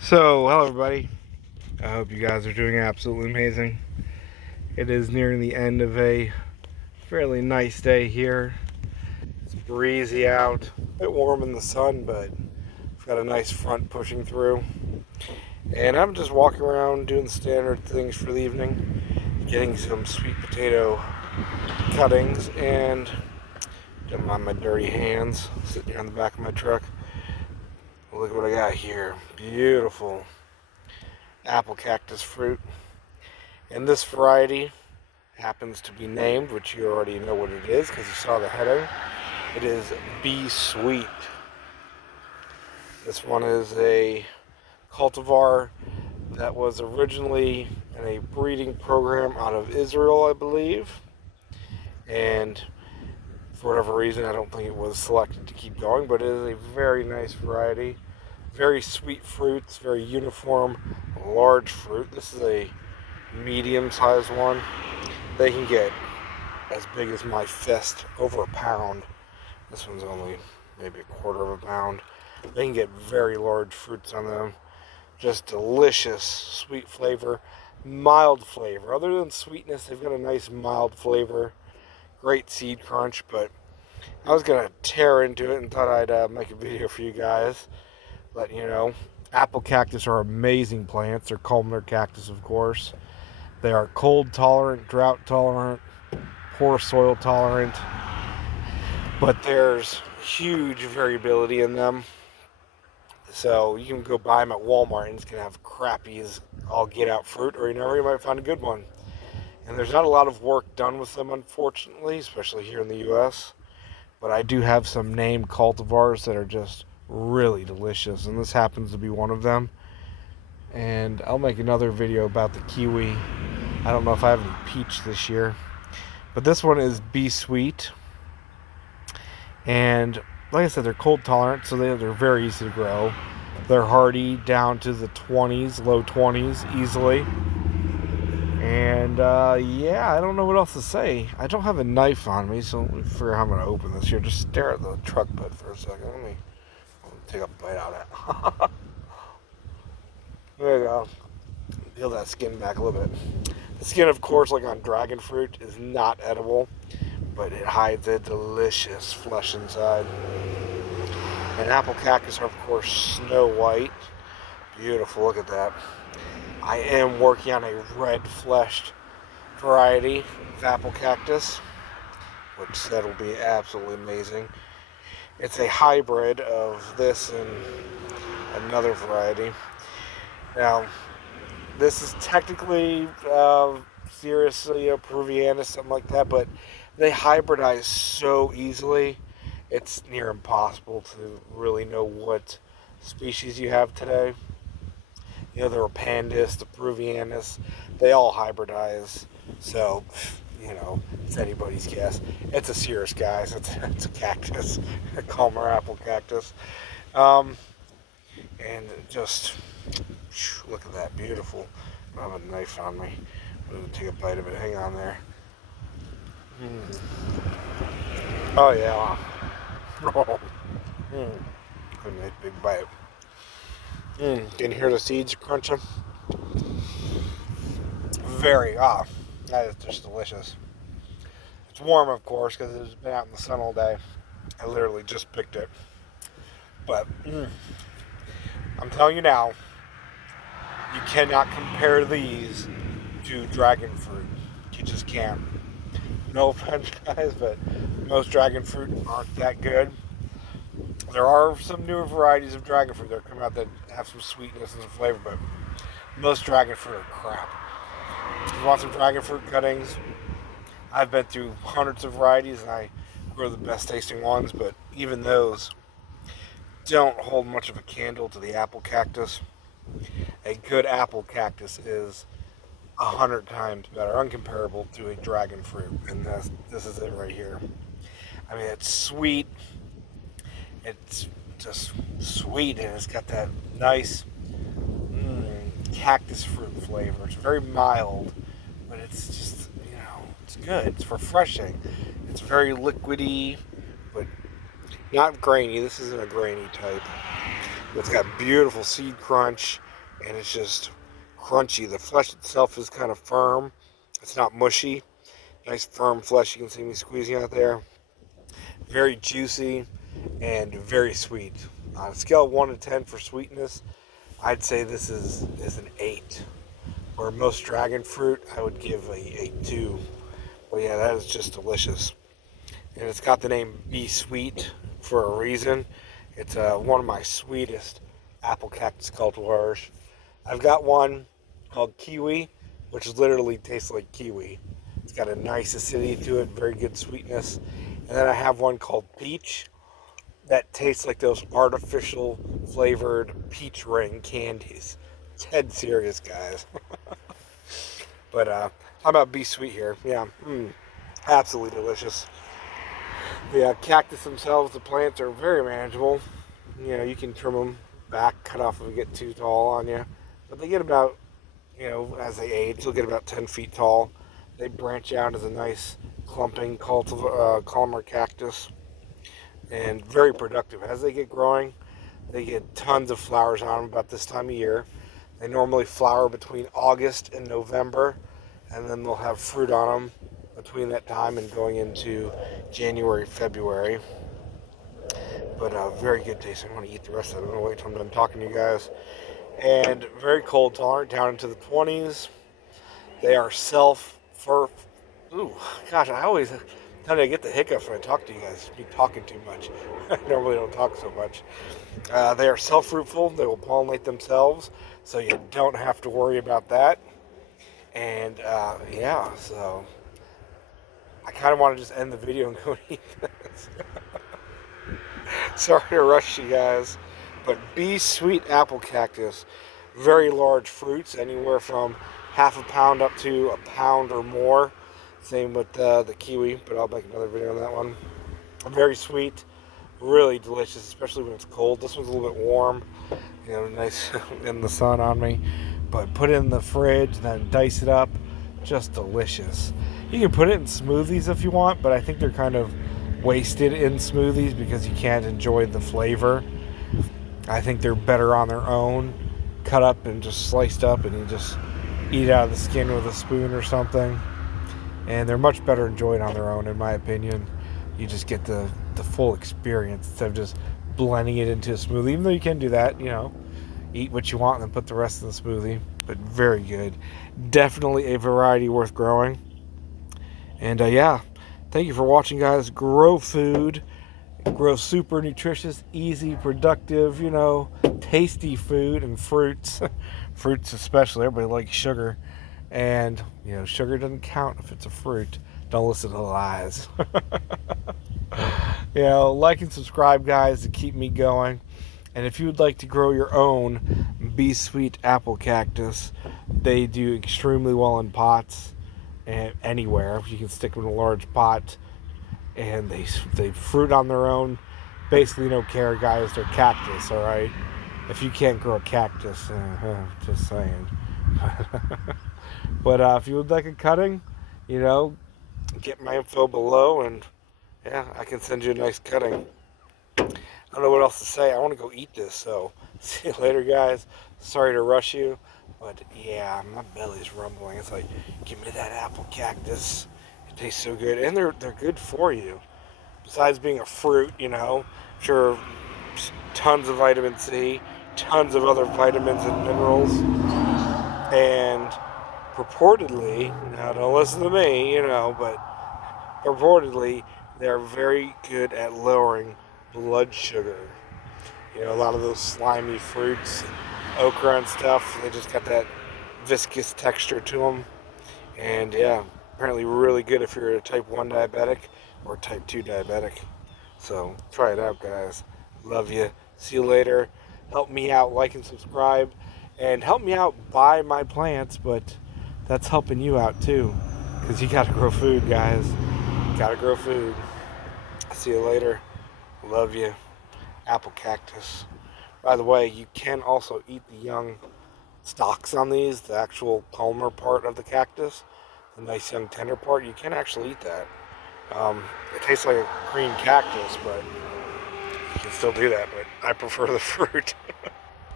So, hello everybody. I hope you guys are doing absolutely amazing. It is nearing the end of a fairly nice day here. It's breezy out, a bit warm in the sun, but we've got a nice front pushing through. And I'm just walking around doing the standard things for the evening, getting some sweet potato cuttings and getting them on my dirty hands, sitting here on the back of my truck. Look at what I got here. Beautiful apple cactus fruit. And this variety happens to be named, which you already know what it is because you saw the heading. It is Bsweet. This one is a cultivar that was originally in a breeding program out of Israel, I believe. And for whatever reason, I don't think it was selected to keep going, but it is a very nice variety. Very sweet fruits, very uniform, large fruit. This is a medium-sized one. They can get as big as my fist, over a pound. This one's only maybe a quarter of a pound. They can get very large fruits on them. Just delicious, sweet flavor, mild flavor. Other than sweetness, they've got a nice mild flavor. Great seed crunch, but I was gonna tear into it and thought I'd make a video for you guys, letting you know. Apple cactus are amazing plants. They're columnar cactus, of course. They are cold tolerant, drought tolerant, poor soil tolerant, but there's huge variability in them. So you can go buy them at Walmart and it's going to have crappy as all get out fruit, or you might find a good one. And there's not a lot of work done with them, unfortunately, especially here in the US. But I do have some named cultivars that are just really delicious, and this happens to be one of them. And I'll make another video about the Kiwi. I don't know if I have any peach this year, but this one is Besweet. And like I said, they're cold tolerant, so they're very easy to grow. They're hardy down to the 20s, low 20s easily. And yeah, I don't know what else to say. I don't have a knife on me, so let me figure out how I'm going to open this here. Just stare at the truck bed for a second. Let me take a bite out of it. There you go. Peel that skin back a little bit. The skin, of course, like on dragon fruit, is not edible, but it hides a delicious flesh inside. And apple cactus are, of course, snow white. Beautiful, look at that. I am working on a red-fleshed variety of apple cactus, which said will be absolutely amazing. It's a hybrid of this and another variety. Now, this is technically seriously a Peruvianus, something like that, but they hybridize so easily, it's near impossible to really know what species you have today. You know, the Rapandus, the Peruvianus, they all hybridize, so, you know, it's anybody's guess. It's a Cirrus, guys. It's a cactus, a Calmer apple cactus. And just, look at that, beautiful. I have a knife on me. I'm going to take a bite of it. Hang on there. Oh, yeah. Oh. A nice big bite. Can you hear the seeds crunching? That is just delicious. It's warm, of course, because it's been out in the sun all day. I literally just picked it. But, I'm telling you now, you cannot compare these to dragon fruit. You just can't. No offense, guys, but most dragon fruit aren't that good. There are some newer varieties of dragon fruit that come out that have some sweetness and some flavor, but most dragon fruit are crap. If you want some dragon fruit cuttings, I've been through hundreds of varieties and I grow the best tasting ones, but even those don't hold much of a candle to the apple cactus. A good apple cactus is 100 times better, uncomparable to a dragon fruit, and this is it right here. I mean, it's sweet. It's just sweet, and it's got that nice cactus fruit flavor. It's very mild, but it's just, it's good. It's refreshing. It's very liquidy, but not grainy. This isn't a grainy type. It's got beautiful seed crunch, and it's just crunchy. The flesh itself is kind of firm. It's not mushy. Nice firm flesh. You can see me squeezing out there. Very juicy and very sweet. On a scale of 1 to 10 for sweetness, I'd say this is an 8. Where most dragon fruit, I would give a 2. But yeah, that is just delicious. And it's got the name Bsweet for a reason. It's one of my sweetest apple cactus cultivars. I've got one called Kiwi, which literally tastes like kiwi. It's got a nice acidity to it, very good sweetness. And then I have one called Peach that tastes like those artificial flavored peach ring candies. Dead serious, guys. But how about Bsweet here? Yeah, absolutely delicious. The cactus themselves, the plants are very manageable. You know, you can trim them back, cut off if they get too tall on you. But they get about, as they age, they'll get about 10 feet tall. They branch out as a nice clumping columnar cactus. And very productive. As they get growing, they get tons of flowers on them about this time of year. They normally flower between August and November, and then they'll have fruit on them between that time and going into January, February. But very good taste. I want to eat the rest of it. I'm going to wait till I'm done talking to you guys. And very cold tolerant, down into the 20s. They are Ooh, gosh, I always tend to get the hiccups when I talk to you guys. Be talking too much. I normally don't talk so much. They are self-fruitful. They will pollinate themselves, so you don't have to worry about that. And yeah, so I kind of want to just end the video and go eat this. Sorry to rush you guys, but Bsweet Apple cactus, very large fruits, anywhere from half a pound up to a pound or more. Same with the kiwi, but I'll make another video on that one. Very sweet, really delicious, especially when it's cold. This one's a little bit warm, nice in the sun on me. But put it in the fridge, then dice it up, just delicious. You can put it in smoothies if you want, but I think they're kind of wasted in smoothies because you can't enjoy the flavor. I think they're better on their own, cut up and just sliced up, and you just eat out of the skin with a spoon or something. And they're much better enjoyed on their own, in my opinion. You just get the full experience instead of just blending it into a smoothie, even though you can do that, eat what you want and then put the rest in the smoothie. But very good. Definitely a variety worth growing. And yeah, thank you for watching, guys. Grow food. Grow super nutritious, easy, productive, tasty food and fruits. Fruits especially. Everybody likes sugar. And, sugar doesn't count if it's a fruit. Don't listen to the lies. Like and subscribe, guys, to keep me going. And if you would like to grow your own Bsweet Apple cactus, they do extremely well in pots and anywhere. You can stick them in a large pot, and they fruit on their own. Basically, no care, guys. They're cactus, all right? If you can't grow a cactus, just saying. But if you would like a cutting, get my info below, and yeah, I can send you a nice cutting. I don't know what else to say. I want to go eat this, so see you later, guys. Sorry to rush you, but yeah, my belly's rumbling. It's like, give me that apple cactus. It tastes so good, and they're good for you. Besides being a fruit, sure, tons of vitamin C, tons of other vitamins and minerals, and purportedly, now don't listen to me, but purportedly, they're very good at lowering blood sugar. A lot of those slimy fruits, okra and stuff, they just got that viscous texture to them. And yeah, apparently really good if you're a type 1 diabetic or type 2 diabetic. So try it out, guys. Love you. See you later. Help me out, like and subscribe. And help me out buy my plants, but that's helping you out too. Because you gotta grow food, guys. Gotta grow food. See you later. Love you. Apple cactus. By the way, you can also eat the young stalks on these, the actual culmer part of the cactus, the nice young tender part. You can actually eat that. It tastes like a green cactus, but you can still do that. But I prefer the fruit.